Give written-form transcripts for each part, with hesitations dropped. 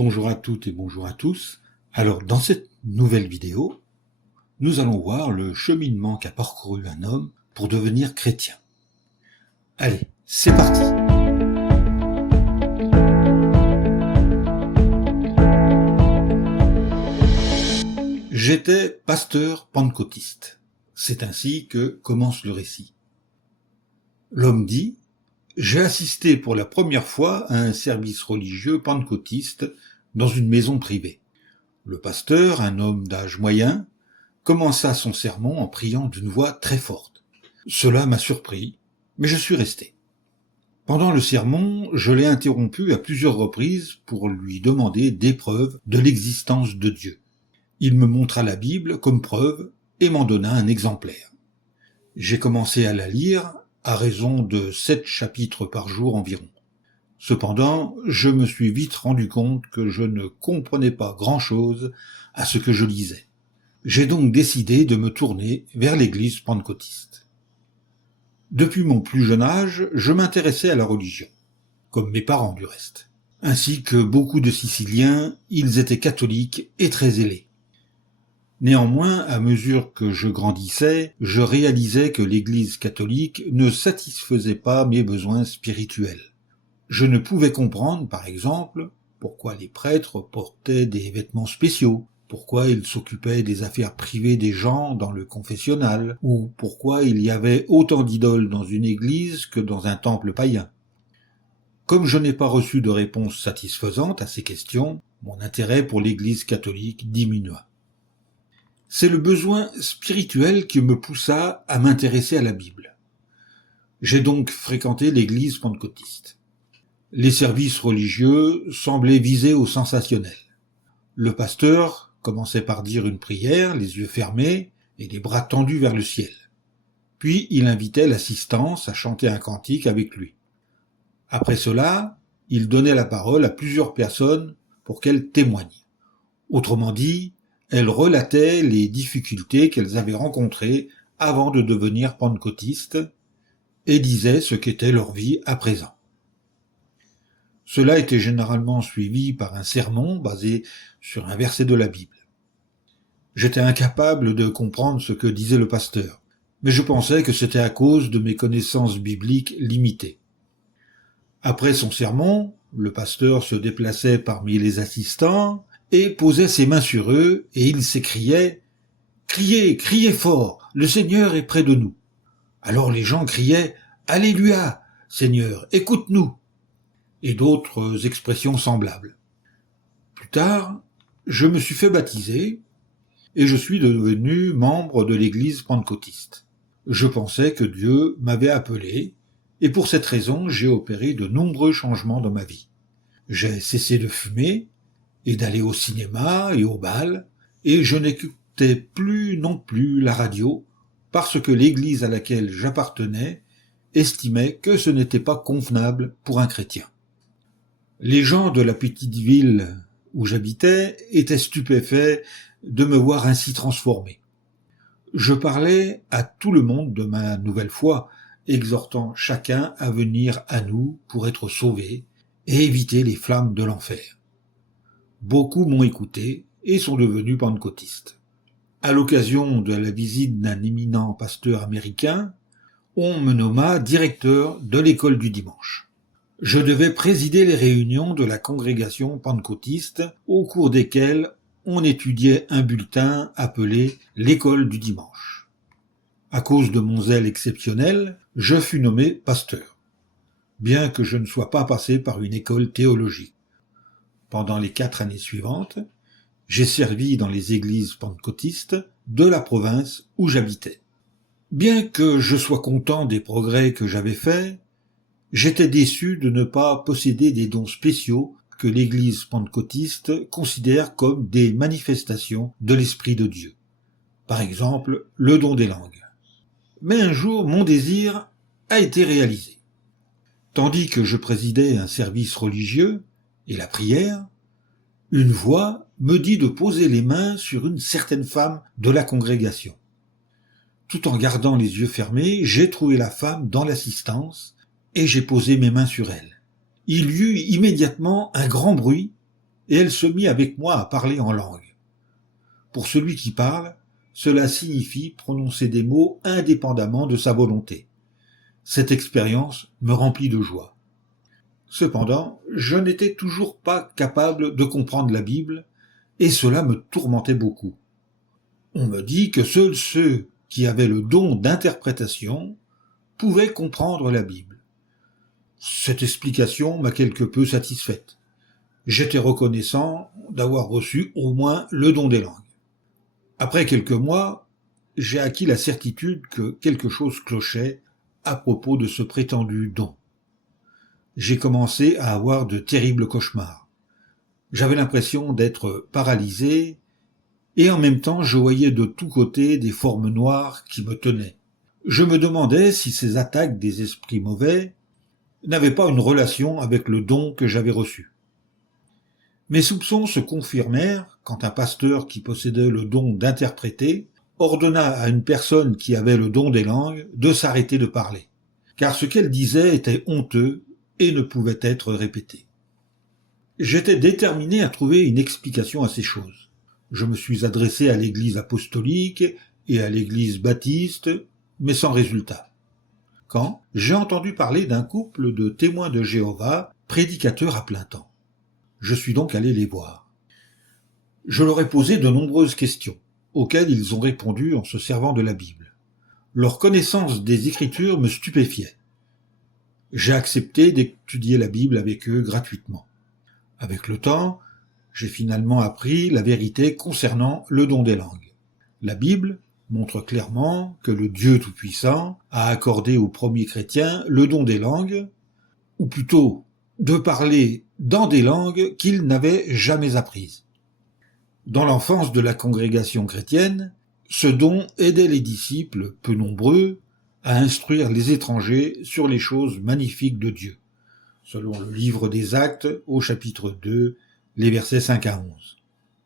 Bonjour à toutes et bonjour à tous. Alors, dans cette nouvelle vidéo, nous allons voir le cheminement qu'a parcouru un homme pour devenir chrétien. Allez, c'est parti. J'étais pasteur pentecôtiste. C'est ainsi que commence le récit. L'homme dit: j'ai assisté pour la première fois à un service religieux pentecôtiste dans une maison privée. Le pasteur, un homme d'âge moyen, commença son sermon en priant d'une voix très forte. Cela m'a surpris, mais je suis resté. Pendant le sermon, je l'ai interrompu à plusieurs reprises pour lui demander des preuves de l'existence de Dieu. Il me montra la Bible comme preuve et m'en donna un exemplaire. J'ai commencé à la lire à raison de 7 chapitres par jour environ. Cependant, je me suis vite rendu compte que je ne comprenais pas grand-chose à ce que je lisais. J'ai donc décidé de me tourner vers l'église pentecôtiste. Depuis mon plus jeune âge, je m'intéressais à la religion, comme mes parents du reste. Ainsi que beaucoup de Siciliens, ils étaient catholiques et très zélés. Néanmoins, à mesure que je grandissais, je réalisais que l'Église catholique ne satisfaisait pas mes besoins spirituels. Je ne pouvais comprendre, par exemple, pourquoi les prêtres portaient des vêtements spéciaux, pourquoi ils s'occupaient des affaires privées des gens dans le confessionnal, ou pourquoi il y avait autant d'idoles dans une église que dans un temple païen. Comme je n'ai pas reçu de réponse satisfaisante à ces questions, mon intérêt pour l'Église catholique diminua. C'est le besoin spirituel qui me poussa à m'intéresser à la Bible. J'ai donc fréquenté l'église pentecôtiste. Les services religieux semblaient viser au sensationnel. Le pasteur commençait par dire une prière, les yeux fermés et les bras tendus vers le ciel. Puis il invitait l'assistance à chanter un cantique avec lui. Après cela, il donnait la parole à plusieurs personnes pour qu'elles témoignent. Autrement dit, elles relataient les difficultés qu'elles avaient rencontrées avant de devenir pentecôtistes et disaient ce qu'était leur vie à présent. Cela était généralement suivi par un sermon basé sur un verset de la Bible. J'étais incapable de comprendre ce que disait le pasteur, mais je pensais que c'était à cause de mes connaissances bibliques limitées. Après son sermon, le pasteur se déplaçait parmi les assistants et posait ses mains sur eux, et il s'écriait « Criez, criez fort, le Seigneur est près de nous !» Alors les gens criaient « Alléluia, Seigneur, écoute-nous !» et d'autres expressions semblables. Plus tard, je me suis fait baptiser, et je suis devenu membre de l'église pentecôtiste. Je pensais que Dieu m'avait appelé, et pour cette raison, j'ai opéré de nombreux changements dans ma vie. J'ai cessé de fumer, et d'aller au cinéma et au bal, et je n'écoutais plus non plus la radio, parce que l'église à laquelle j'appartenais estimait que ce n'était pas convenable pour un chrétien. Les gens de la petite ville où j'habitais étaient stupéfaits de me voir ainsi transformé. Je parlais à tout le monde de ma nouvelle foi, exhortant chacun à venir à nous pour être sauvé et éviter les flammes de l'enfer. Beaucoup m'ont écouté et sont devenus pentecôtistes. À l'occasion de la visite d'un éminent pasteur américain, on me nomma directeur de l'école du dimanche. Je devais présider les réunions de la congrégation pentecôtiste au cours desquelles on étudiait un bulletin appelé l'école du dimanche. À cause de mon zèle exceptionnel, je fus nommé pasteur, bien que je ne sois pas passé par une école théologique. Pendant les 4 années suivantes, j'ai servi dans les églises pentecôtistes de la province où j'habitais. Bien que je sois content des progrès que j'avais faits, j'étais déçu de ne pas posséder des dons spéciaux que l'église pentecôtiste considère comme des manifestations de l'Esprit de Dieu. Par exemple, le don des langues. Mais un jour, mon désir a été réalisé. Tandis que je présidais un service religieux, et la prière, une voix me dit de poser les mains sur une certaine femme de la congrégation. Tout en gardant les yeux fermés, j'ai trouvé la femme dans l'assistance et j'ai posé mes mains sur elle. Il y eut immédiatement un grand bruit et elle se mit avec moi à parler en langue. Pour celui qui parle, cela signifie prononcer des mots indépendamment de sa volonté. Cette expérience me remplit de joie. Cependant, je n'étais toujours pas capable de comprendre la Bible, et cela me tourmentait beaucoup. On me dit que seuls ceux qui avaient le don d'interprétation pouvaient comprendre la Bible. Cette explication m'a quelque peu satisfaite. J'étais reconnaissant d'avoir reçu au moins le don des langues. Après quelques mois, j'ai acquis la certitude que quelque chose clochait à propos de ce prétendu don. J'ai commencé à avoir de terribles cauchemars. J'avais l'impression d'être paralysé, et en même temps je voyais de tous côtés des formes noires qui me tenaient. Je me demandais si ces attaques des esprits mauvais n'avaient pas une relation avec le don que j'avais reçu. Mes soupçons se confirmèrent quand un pasteur qui possédait le don d'interpréter ordonna à une personne qui avait le don des langues de s'arrêter de parler, car ce qu'elle disait était honteux et ne pouvait être répété. J'étais déterminé à trouver une explication à ces choses. Je me suis adressé à l'Église apostolique et à l'Église baptiste, mais sans résultat. Quand j'ai entendu parler d'un couple de témoins de Jéhovah, prédicateurs à plein temps. Je suis donc allé les voir. Je leur ai posé de nombreuses questions, auxquelles ils ont répondu en se servant de la Bible. Leur connaissance des Écritures me stupéfiait. J'ai accepté d'étudier la Bible avec eux gratuitement. Avec le temps, j'ai finalement appris la vérité concernant le don des langues. La Bible montre clairement que le Dieu Tout-Puissant a accordé aux premiers chrétiens le don des langues, ou plutôt de parler dans des langues qu'ils n'avaient jamais apprises. Dans l'enfance de la congrégation chrétienne, ce don aidait les disciples, peu nombreux, à instruire les étrangers sur les choses magnifiques de Dieu, selon le livre des Actes au chapitre 2, les versets 5 à 11.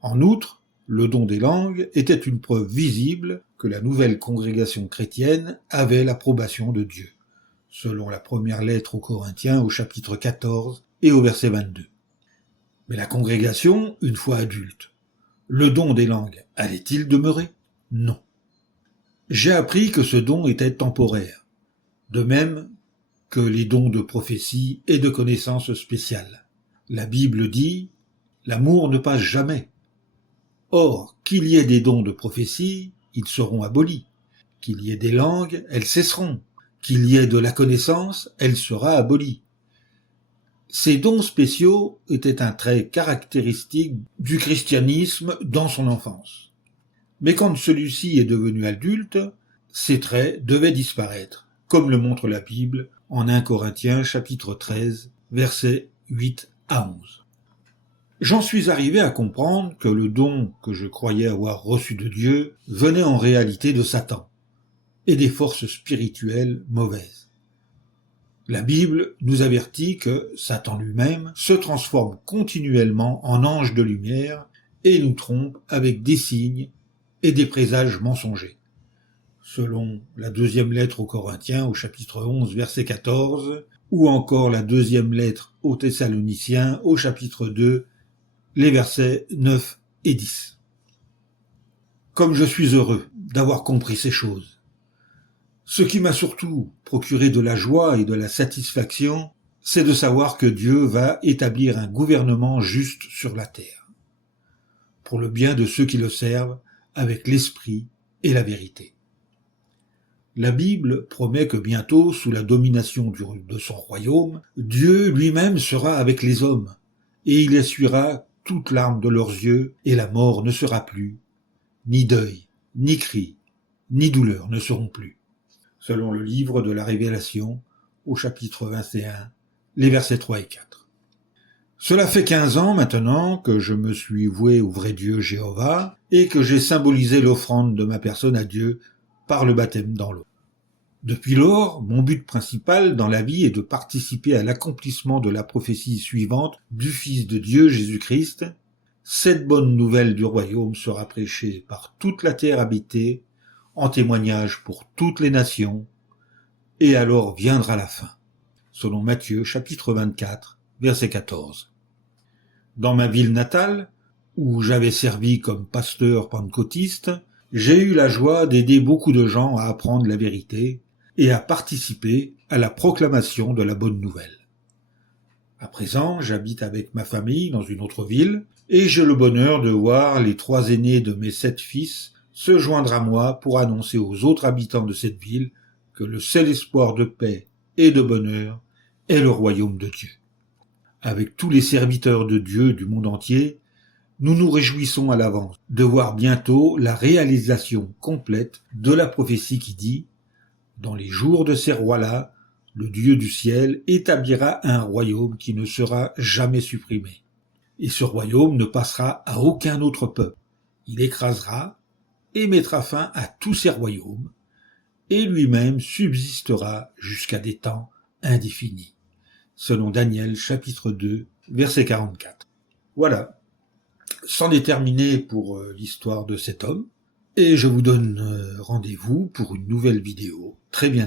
En outre, le don des langues était une preuve visible que la nouvelle congrégation chrétienne avait l'approbation de Dieu, selon la première lettre aux Corinthiens au chapitre 14 et au verset 22. Mais la congrégation, une fois adulte, le don des langues allait-il demeurer? Non. J'ai appris que ce don était temporaire, de même que les dons de prophétie et de connaissances spéciales. La Bible dit « L'amour ne passe jamais ». Or, qu'il y ait des dons de prophétie, ils seront abolis. Qu'il y ait des langues, elles cesseront. Qu'il y ait de la connaissance, elle sera abolie. Ces dons spéciaux étaient un trait caractéristique du christianisme dans son enfance. Mais quand celui-ci est devenu adulte, ces traits devaient disparaître, comme le montre la Bible en 1 Corinthiens chapitre 13, versets 8 à 11. J'en suis arrivé à comprendre que le don que je croyais avoir reçu de Dieu venait en réalité de Satan et des forces spirituelles mauvaises. La Bible nous avertit que Satan lui-même se transforme continuellement en ange de lumière et nous trompe avec des signes et des présages mensongers. Selon la deuxième lettre aux Corinthiens au chapitre 11 verset 14 ou encore la deuxième lettre aux Thessaloniciens au chapitre 2 les versets 9 et 10. Comme je suis heureux d'avoir compris ces choses. Ce qui m'a surtout procuré de la joie et de la satisfaction, c'est de savoir que Dieu va établir un gouvernement juste sur la terre, pour le bien de ceux qui le servent avec l'esprit et la vérité. La Bible promet que bientôt, sous la domination de son royaume, Dieu lui-même sera avec les hommes, et il essuiera toute larme de leurs yeux, et la mort ne sera plus, ni deuil, ni cri, ni douleur ne seront plus. Selon le livre de la Révélation, au chapitre 21, les versets 3 et 4. Cela fait 15 ans maintenant que je me suis voué au vrai Dieu Jéhovah, et que j'ai symbolisé l'offrande de ma personne à Dieu par le baptême dans l'eau. Depuis lors, mon but principal dans la vie est de participer à l'accomplissement de la prophétie suivante du Fils de Dieu Jésus-Christ. Cette bonne nouvelle du royaume sera prêchée par toute la terre habitée, en témoignage pour toutes les nations, et alors viendra la fin. Selon Matthieu chapitre 24, verset 14. Dans ma ville natale, où j'avais servi comme pasteur pentecôtiste, j'ai eu la joie d'aider beaucoup de gens à apprendre la vérité et à participer à la proclamation de la bonne nouvelle. À présent, j'habite avec ma famille dans une autre ville et j'ai le bonheur de voir les 3 aînés de mes 7 fils se joindre à moi pour annoncer aux autres habitants de cette ville que le seul espoir de paix et de bonheur est le royaume de Dieu. Avec tous les serviteurs de Dieu du monde entier, nous nous réjouissons à l'avance de voir bientôt la réalisation complète de la prophétie qui dit « Dans les jours de ces rois-là, le Dieu du ciel établira un royaume qui ne sera jamais supprimé. Et ce royaume ne passera à aucun autre peuple. Il écrasera et mettra fin à tous ces royaumes, et lui-même subsistera jusqu'à des temps indéfinis. » Selon Daniel chapitre 2, verset 44. Voilà, c'en est terminé pour l'histoire de cet homme, et je vous donne rendez-vous pour une nouvelle vidéo très bientôt.